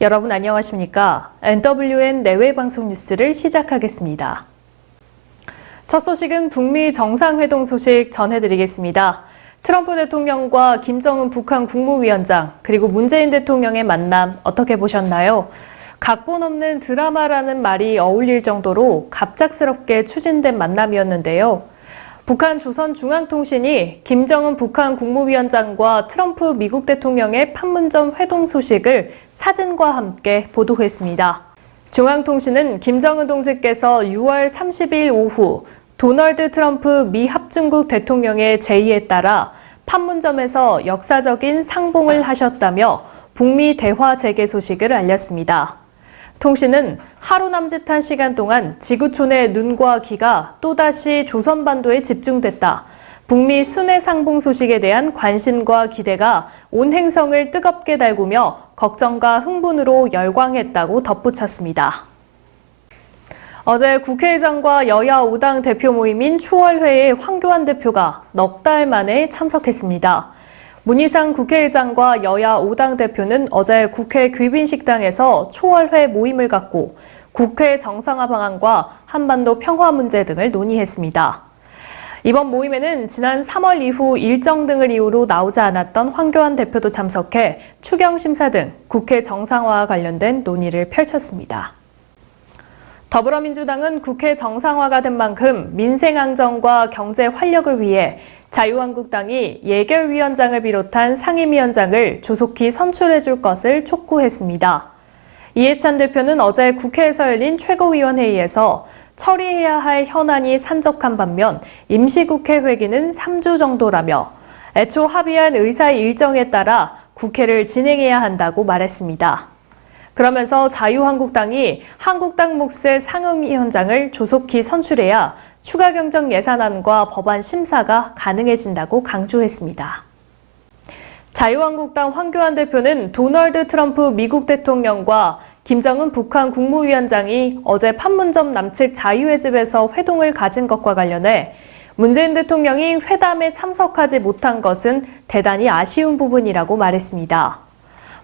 여러분 안녕하십니까? NWN 내외 방송 뉴스를 시작하겠습니다. 첫 소식은 북미 정상회동 소식 전해드리겠습니다. 트럼프 대통령과 김정은 북한 국무위원장 그리고 문재인 대통령의 만남 어떻게 보셨나요? 각본 없는 드라마라는 말이 어울릴 정도로 갑작스럽게 추진된 만남이었는데요. 북한 조선중앙통신이 김정은 북한 국무위원장과 트럼프 미국 대통령의 판문점 회동 소식을 사진과 함께 보도했습니다. 중앙통신은 김정은 동지께서 6월 30일 오후 도널드 트럼프 미 합중국 대통령의 제의에 따라 판문점에서 역사적인 상봉을 하셨다며 북미 대화 재개 소식을 알렸습니다. 통신은 하루 남짓한 시간 동안 지구촌의 눈과 귀가 또다시 조선반도에 집중됐다. 북미 순회 상봉 소식에 대한 관심과 기대가 온 행성을 뜨겁게 달구며 걱정과 흥분으로 열광했다고 덧붙였습니다. 어제 국회의장과 여야 5당 대표 모임인 추월회에 황교안 대표가 넉 달 만에 참석했습니다. 문희상 국회의장과 여야 5당 대표는 어제 국회 귀빈식당에서 초월회 모임을 갖고 국회 정상화 방안과 한반도 평화 문제 등을 논의했습니다. 이번 모임에는 지난 3월 이후 일정 등을 이유로 나오지 않았던 황교안 대표도 참석해 추경 심사 등 국회 정상화와 관련된 논의를 펼쳤습니다. 더불어민주당은 국회 정상화가 된 만큼 민생 안정과 경제 활력을 위해 자유한국당이 예결위원장을 비롯한 상임위원장을 조속히 선출해 줄 것을 촉구했습니다. 이해찬 대표는 어제 국회에서 열린 최고위원회의에서 처리해야 할 현안이 산적한 반면 임시국회 회기는 3주 정도라며 애초 합의한 의사 일정에 따라 국회를 진행해야 한다고 말했습니다. 그러면서 자유한국당이 한국당 몫의 상임위원장을 조속히 선출해야 추가 경정 예산안과 법안 심사가 가능해진다고 강조했습니다. 자유한국당 황교안 대표는 도널드 트럼프 미국 대통령과 김정은 북한 국무위원장이 어제 판문점 남측 자유의 집에서 회동을 가진 것과 관련해 문재인 대통령이 회담에 참석하지 못한 것은 대단히 아쉬운 부분이라고 말했습니다.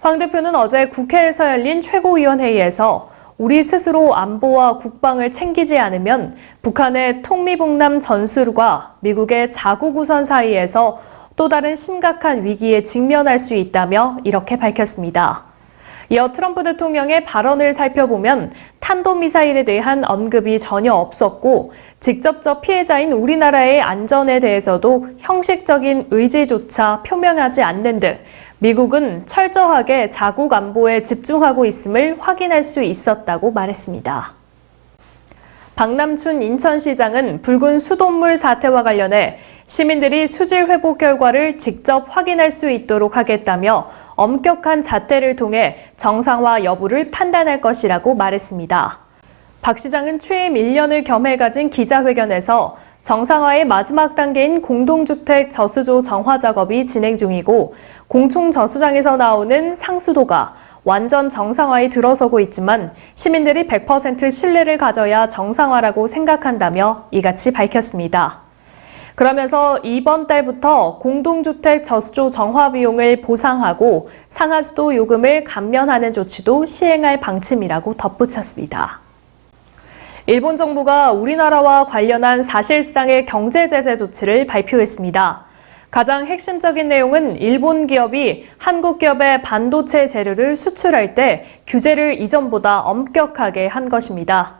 황 대표는 어제 국회에서 열린 최고위원회의에서 우리 스스로 안보와 국방을 챙기지 않으면 북한의 통미봉남 전술과 미국의 자국 우선 사이에서 또 다른 심각한 위기에 직면할 수 있다며 이렇게 밝혔습니다. 이어 트럼프 대통령의 발언을 살펴보면 탄도미사일에 대한 언급이 전혀 없었고 직접적 피해자인 우리나라의 안전에 대해서도 형식적인 의지조차 표명하지 않는 등 미국은 철저하게 자국 안보에 집중하고 있음을 확인할 수 있었다고 말했습니다. 박남춘 인천시장은 붉은 수돗물 사태와 관련해 시민들이 수질 회복 결과를 직접 확인할 수 있도록 하겠다며 엄격한 잣대를 통해 정상화 여부를 판단할 것이라고 말했습니다. 박 시장은 취임 1년을 겸해 가진 기자회견에서 정상화의 마지막 단계인 공동주택 저수조 정화 작업이 진행 중이고 공총 저수장에서 나오는 상수도가 완전 정상화에 들어서고 있지만 시민들이 100% 신뢰를 가져야 정상화라고 생각한다며 이같이 밝혔습니다. 그러면서 이번 달부터 공동주택 저수조 정화 비용을 보상하고 상하수도 요금을 감면하는 조치도 시행할 방침이라고 덧붙였습니다. 일본 정부가 우리나라와 관련한 사실상의 경제 제재 조치를 발표했습니다. 가장 핵심적인 내용은 일본 기업이 한국 기업의 반도체 재료를 수출할 때 규제를 이전보다 엄격하게 한 것입니다.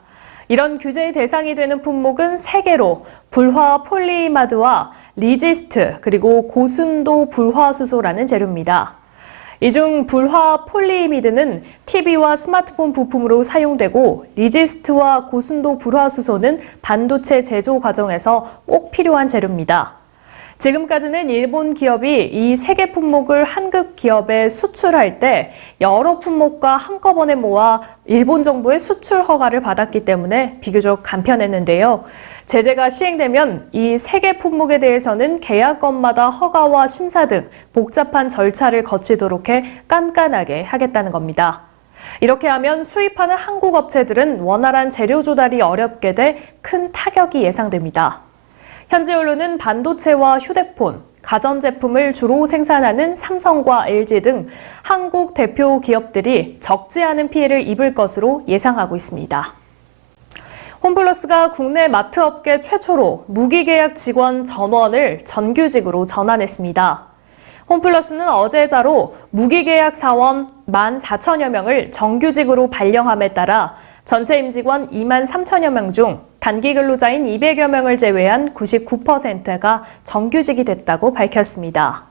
이런 규제의 대상이 되는 품목은 3개로 불화 폴리이마드와 리지스트 그리고 고순도 불화수소라는 재료입니다. 이 중 불화 폴리이미드는 TV와 스마트폰 부품으로 사용되고 리지스트와 고순도 불화수소는 반도체 제조 과정에서 꼭 필요한 재료입니다. 지금까지는 일본 기업이 이 3개 품목을 한국 기업에 수출할 때 여러 품목과 한꺼번에 모아 일본 정부의 수출 허가를 받았기 때문에 비교적 간편했는데요. 제재가 시행되면 이 3개 품목에 대해서는 계약건마다 허가와 심사 등 복잡한 절차를 거치도록 해 깐깐하게 하겠다는 겁니다. 이렇게 하면 수입하는 한국 업체들은 원활한 재료 조달이 어렵게 돼 큰 타격이 예상됩니다. 현지 언론은 반도체와 휴대폰, 가전제품을 주로 생산하는 삼성과 LG 등 한국 대표 기업들이 적지 않은 피해를 입을 것으로 예상하고 있습니다. 홈플러스가 국내 마트업계 최초로 무기계약 직원 전원을 정규직으로 전환했습니다. 홈플러스는 어제자로 무기계약 사원 14,000여 명을 정규직으로 발령함에 따라 전체 임직원 23,000여 명 중 단기 근로자인 200여 명을 제외한 99%가 정규직이 됐다고 밝혔습니다.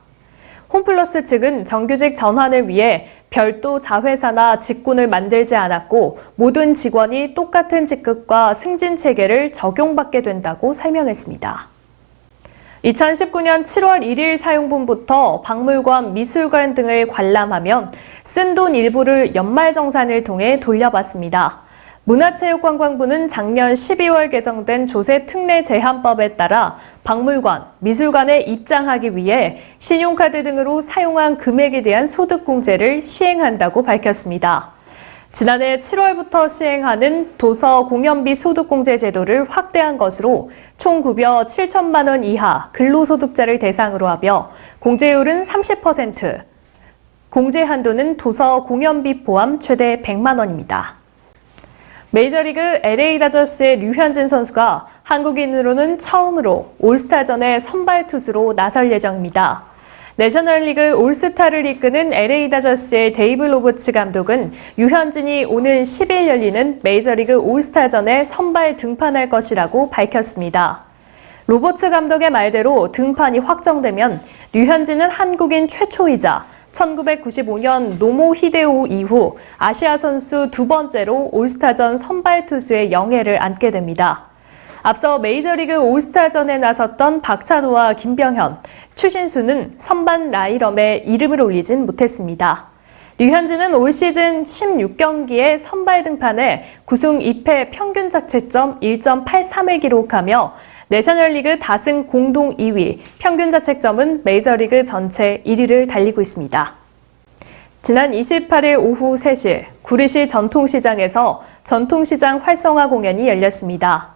홈플러스 측은 정규직 전환을 위해 별도 자회사나 직군을 만들지 않았고 모든 직원이 똑같은 직급과 승진 체계를 적용받게 된다고 설명했습니다. 2019년 7월 1일 사용분부터 박물관, 미술관 등을 관람하면 쓴 돈 일부를 연말정산을 통해 돌려받습니다. 문화체육관광부는 작년 12월 개정된 조세특례 제한법에 따라 박물관, 미술관에 입장하기 위해 신용카드 등으로 사용한 금액에 대한 소득공제를 시행한다고 밝혔습니다. 지난해 7월부터 시행하는 도서공연비 소득공제 제도를 확대한 것으로 총 급여 7천만 원 이하 근로소득자를 대상으로 하며 공제율은 30%, 공제 한도는 도서공연비 포함 최대 100만 원입니다. 메이저리그 LA 다저스의 류현진 선수가 한국인으로는 처음으로 올스타전에 선발 투수로 나설 예정입니다. 내셔널리그 올스타를 이끄는 LA 다저스의 데이브 로버츠 감독은 류현진이 오는 10일 열리는 메이저리그 올스타전에 선발 등판할 것이라고 밝혔습니다. 로버츠 감독의 말대로 등판이 확정되면 류현진은 한국인 최초이자 1995년 노모 히데오 이후 아시아 선수 두 번째로 올스타전 선발 투수의 영예를 안게 됩니다. 앞서 메이저리그 올스타전에 나섰던 박찬호와 김병현, 추신수는 선발 라인업에 이름을 올리진 못했습니다. 류현진은 올 시즌 16경기에 선발 등판해 9승 2패 평균 자책점 1.83을 기록하며 내셔널리그 다승 공동 2위, 평균 자책점은 메이저리그 전체 1위를 달리고 있습니다. 지난 28일 오후 3시 구리시 전통시장에서 전통시장 활성화 공연이 열렸습니다.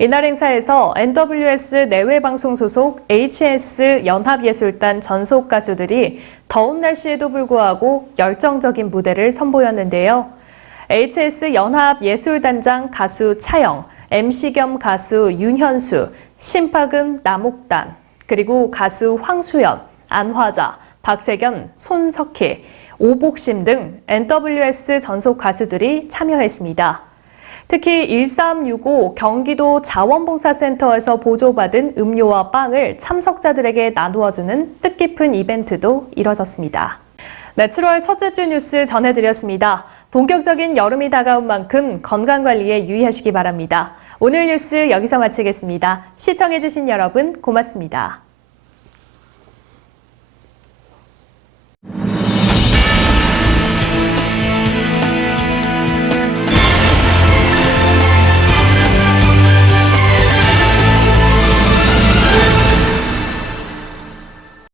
이날 행사에서 NWS 내외방송 소속 HS 연합예술단 전속 가수들이 더운 날씨에도 불구하고 열정적인 무대를 선보였는데요. HS 연합예술단장 가수 차영, MC 겸 가수 윤현수, 심파금 남옥단, 그리고 가수 황수연, 안화자, 박재견, 손석희, 오복심 등 NWS 전속 가수들이 참여했습니다. 특히 1365 경기도 자원봉사센터에서 보조받은 음료와 빵을 참석자들에게 나누어주는 뜻깊은 이벤트도 이뤄졌습니다. 네, 7월 첫째 주 뉴스 전해드렸습니다. 본격적인 여름이 다가온 만큼 건강관리에 유의하시기 바랍니다. 오늘 뉴스 여기서 마치겠습니다. 시청해주신 여러분 고맙습니다.